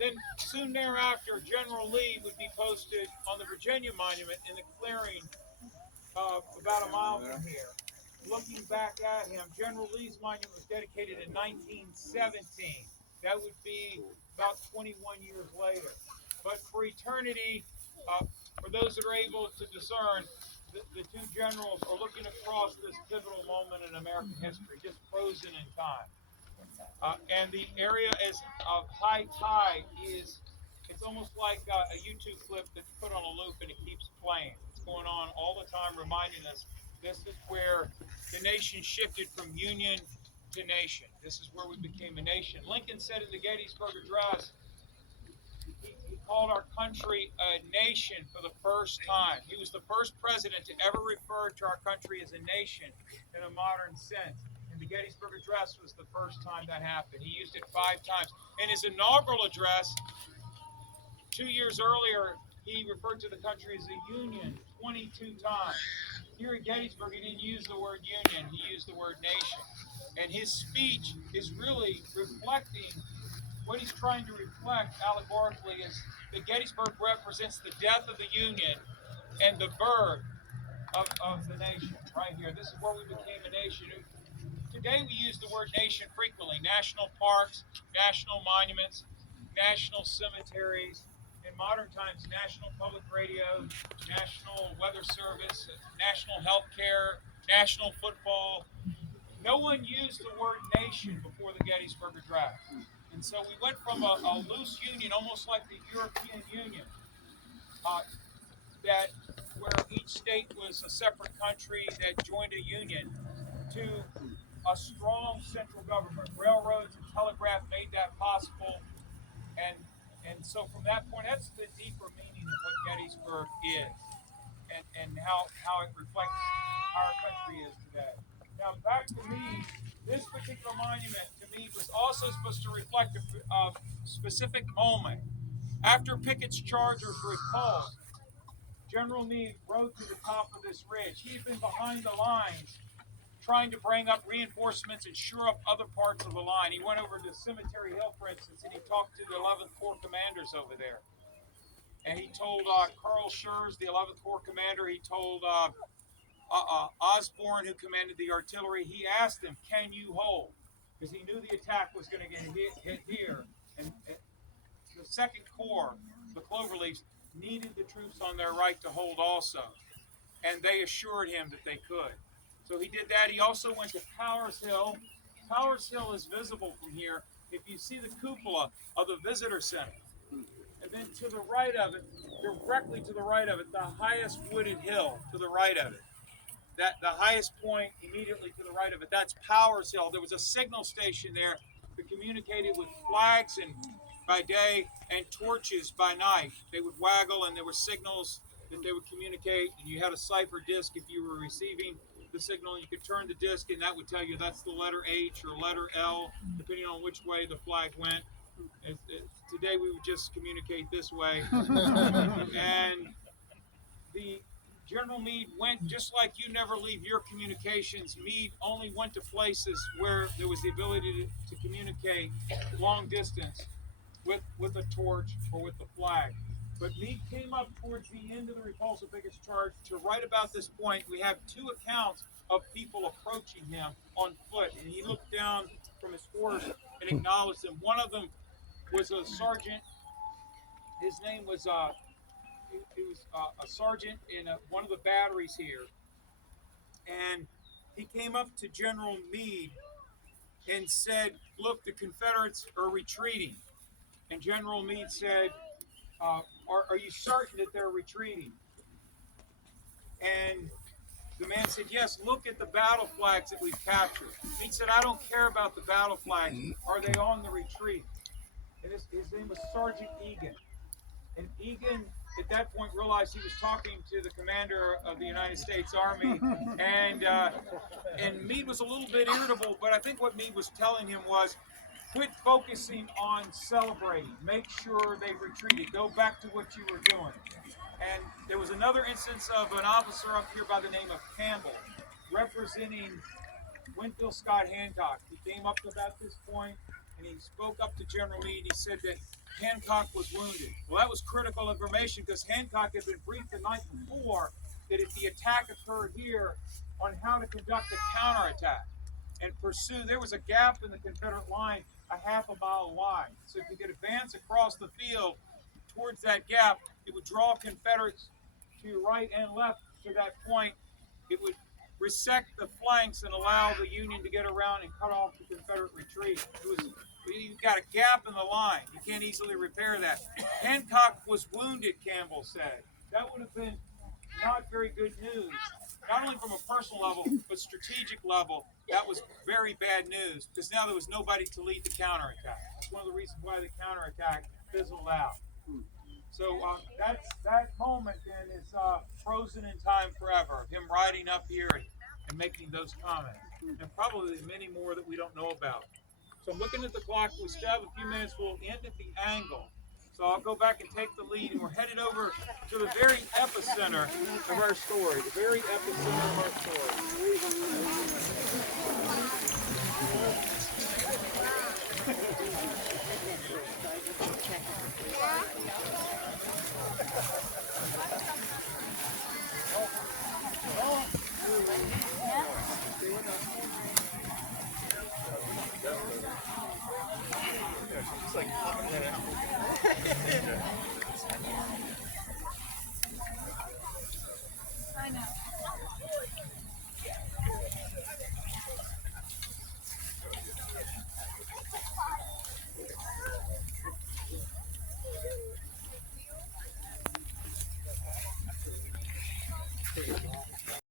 Then soon thereafter, General Lee would be posted on the Virginia Monument in the clearing about a mile from here. Looking back at him, General Lee's monument was dedicated in 1917. That would be about 21 years later. But for eternity, for those that are able to discern, the two generals are looking across this pivotal moment in American history, just frozen in time. And the area is of high tide is, it's almost like a YouTube clip that's put on a loop and it keeps playing. It's going on all the time, reminding us this is where the nation shifted from union to nation. This is where we became a nation. Lincoln said in the Gettysburg Address, he called our country a nation for the first time. He was the first president to ever refer to our country as a nation in a modern sense. And the Gettysburg Address was the first time that happened. He used it 5 times. In his inaugural address, 2 years earlier, he referred to the country as a union 22 times. Here at Gettysburg, he didn't use the word union, he used the word nation. And his speech is really reflecting what he's trying to reflect allegorically is that Gettysburg represents the death of the Union and the birth of the nation right here. This is where we became a nation. Today we use the word nation frequently. National parks, national monuments, national cemeteries. In modern times, National Public Radio, National Weather Service, National Health Care, National Football. No one used the word nation before the Gettysburg Address. And so we went from a loose union, almost like the European Union, that where each state was a separate country that joined a union, to a strong central government. Railroads and telegraph made that possible. And so from that point, that's the deeper meaning of what Gettysburg is and how it reflects how our country is today. Now back to me, this particular monument to me was also supposed to reflect a specific moment. After Pickett's charge was repulsed, General Meade rode to the top of this ridge. He'd been behind the lines trying to bring up reinforcements and shore up other parts of the line. He went over to Cemetery Hill, for instance, and he talked to the 11th Corps commanders over there. And he told Carl Schurz, the 11th Corps commander, he told Osborne, who commanded the artillery, he asked him, can you hold? Because he knew the attack was going to get hit here. And the 2nd Corps, the Cloverleafs, needed the troops on their right to hold also. And they assured him that they could. So he did that. He also went to Powers Hill. Powers Hill is visible from here. If you see the cupola of the visitor center, and then to the right of it, directly to the right of it, the highest wooded hill to the right of it. That the highest point immediately to the right of it, that's Powers Hill. There was a signal station there that communicated with flags and by day and torches by night. They would waggle and there were signals that they would communicate, and you had a cipher disc if you were receiving the signal. You could turn the disc and that would tell you that's the letter H or letter L, depending on which way the flag went. Today we would just communicate this way. And the General Meade went, just like you never leave your communications, Meade only went to places where there was the ability to communicate long distance with a torch or with the flag. But Meade came up towards the end of the repulsive Pickett's charge. To right about this point, we have 2 accounts of people approaching him on foot. And he looked down from his horse and acknowledged them. One of them was a sergeant. His name was he was a sergeant in one of the batteries here. And he came up to General Meade and said, look, the Confederates are retreating. And General Meade said, are you certain that they're retreating? And the man said, yes, look at the battle flags that we've captured. Meade said, I don't care about the battle flags. Are they on the retreat? And his name was Sergeant Egan. And Egan, at that point, realized he was talking to the commander of the United States Army. And Meade was a little bit irritable, but I think what Meade was telling him was, quit focusing on celebrating. Make sure they retreated. Go back to what you were doing. And there was another instance of an officer up here by the name of Campbell, representing Winfield Scott Hancock. He came up to about this point, and he spoke up to General Meade. He said that Hancock was wounded. Well, that was critical information because Hancock had been briefed the night before that if the attack occurred here, on how to conduct a counterattack and pursue. There was a gap in the Confederate line a half a mile wide. So if you could advance across the field towards that gap, it would draw Confederates to your right and left to that point. It would resect the flanks and allow the Union to get around and cut off the Confederate retreat. You've got a gap in the line. You can't easily repair that. Hancock was wounded, Campbell said. That would have been not very good news. Not only from a personal level, but strategic level, that was very bad news because now there was nobody to lead the counterattack. That's one of the reasons why the counterattack fizzled out. So that moment then is frozen in time forever. Him riding up here and making those comments, and probably many more that we don't know about. So I'm looking at the clock. We still have a few minutes. We'll end at the angle. So I'll go back and take the lead, and we're headed over to the very epicenter of our story. The very epicenter of our story. It's like popping that out.